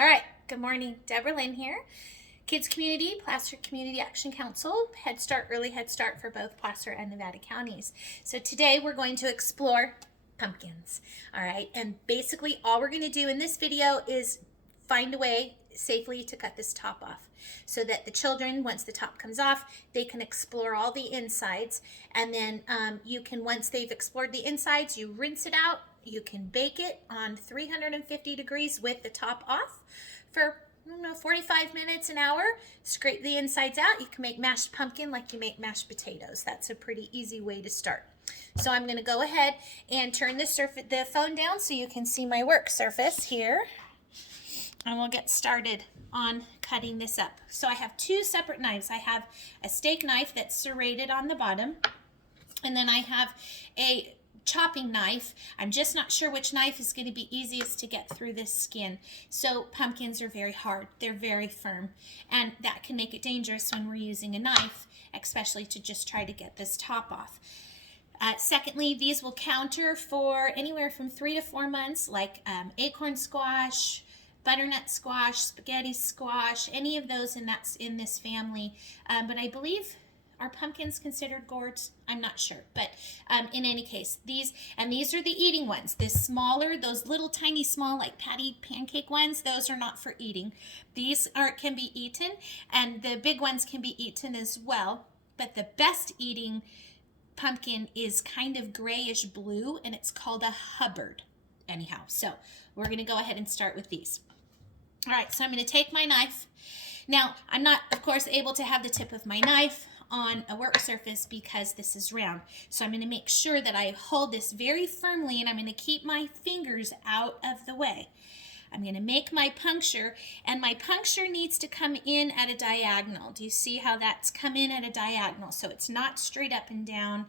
All right, good morning. Deborah Lynn here. Kids Community, Placer Community Action Council, Head Start, Early Head Start for both Placer and Nevada counties. So today we're going to explore pumpkins. All right, and basically all we're going to do in this video is find a way safely to cut this top off so that the children, once the top comes off, they can explore all the insides, and then you can, once they've explored the insides, you rinse it out. You can bake it on 350 degrees with the top off for 45 minutes, an hour. Scrape the insides out. You can make mashed pumpkin like you make mashed potatoes. That's a pretty easy way to start. So I'm going to go ahead and turn the phone down so you can see my work surface here. And we'll get started on cutting this up. So I have two separate knives. I have a steak knife that's serrated on the bottom, and then I have a chopping knife. I'm just not sure which knife is going to be easiest to get through this skin. So pumpkins are very hard. They're very firm, and that can make it dangerous when we're using a knife, especially to just try to get this top off. Secondly, these will counter for anywhere from 3 to 4 months, like acorn squash, butternut squash, spaghetti squash, any of those in this family. But I believe, are pumpkins considered gourds? I'm not sure, but in any case, these are the eating ones. This smaller, those little tiny small like patty pancake ones, those are not for eating. These can be eaten, and the big ones can be eaten as well. But the best eating pumpkin is kind of grayish blue, and it's called a Hubbard. Anyhow, so we're going to go ahead and start with these. All right, so I'm going to take my knife. Now, I'm not, of course, able to have the tip of my knife on a work surface because this is round. So I'm going to make sure that I hold this very firmly, and I'm going to keep my fingers out of the way. I'm going to make my puncture, and my puncture needs to come in at a diagonal. Do you see how that's come in at a diagonal? So it's not straight up and down.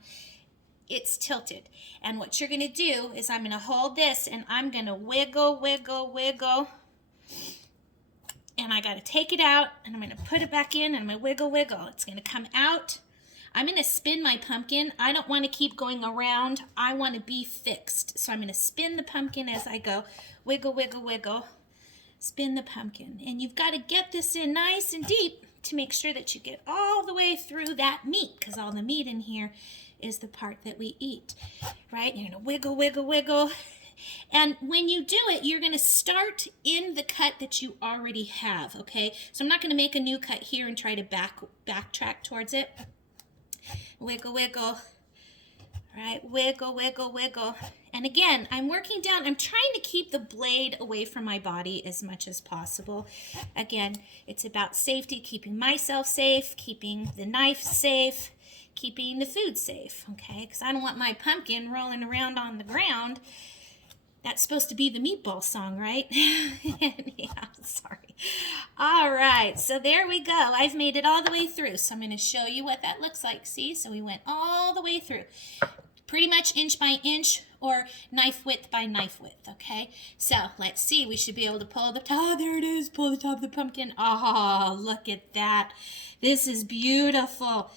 It's tilted. And what you're going to do is I'm going to hold this, and I'm going to wiggle, wiggle, wiggle. And I got to take it out, and I'm going to put it back in, and I'm going to wiggle, wiggle. It's going to come out. I'm going to spin my pumpkin. I don't want to keep going around. I want to be fixed. So I'm going to spin the pumpkin as I go. Wiggle, wiggle, wiggle. Spin the pumpkin. And you've got to get this in nice and deep to make sure that you get all the way through that meat, because all the meat in here is the part that we eat, right? You're going to wiggle, wiggle, wiggle. And when you do it, you're going to start in the cut that you already have, okay? So I'm not going to make a new cut here and try to backtrack towards it. Wiggle, wiggle. All right, wiggle, wiggle, wiggle. And again, I'm working down. I'm trying to keep the blade away from my body as much as possible. Again, it's about safety, keeping myself safe, keeping the knife safe, keeping the food safe, okay? Because I don't want my pumpkin rolling around on the ground. That's supposed to be the meatball song, right? Yeah, sorry. All right, so there we go. I've made it all the way through. So I'm going to show you what that looks like. See, so we went all the way through. Pretty much inch by inch or knife width by knife width, okay? So let's see. We should be able to pull the top. Oh, there it is. Pull the top of the pumpkin. Oh, look at that. This is beautiful.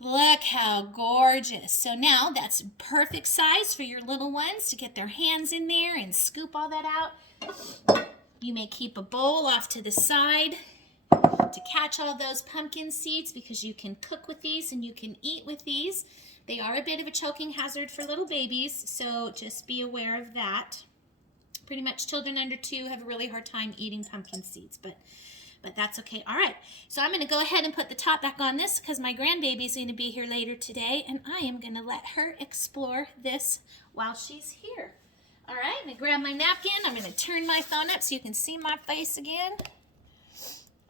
Look how gorgeous. So now that's perfect size for your little ones to get their hands in there and scoop all that out. You may keep a bowl off to the side to catch all those pumpkin seeds, because you can cook with these and you can eat with these. They are a bit of a choking hazard for little babies, so just be aware of that. Pretty much children under 2 have a really hard time eating pumpkin seeds, but that's okay. All right, so I'm going to go ahead and put the top back on this because my grandbaby is going to be here later today, and I am going to let her explore this while she's here. All right, I'm going to grab my napkin. I'm going to turn my phone up so you can see my face again.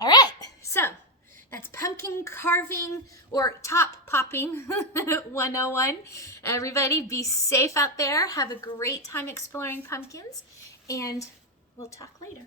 All right, so that's pumpkin carving or top popping 101. Everybody be safe out there. Have a great time exploring pumpkins, and we'll talk later.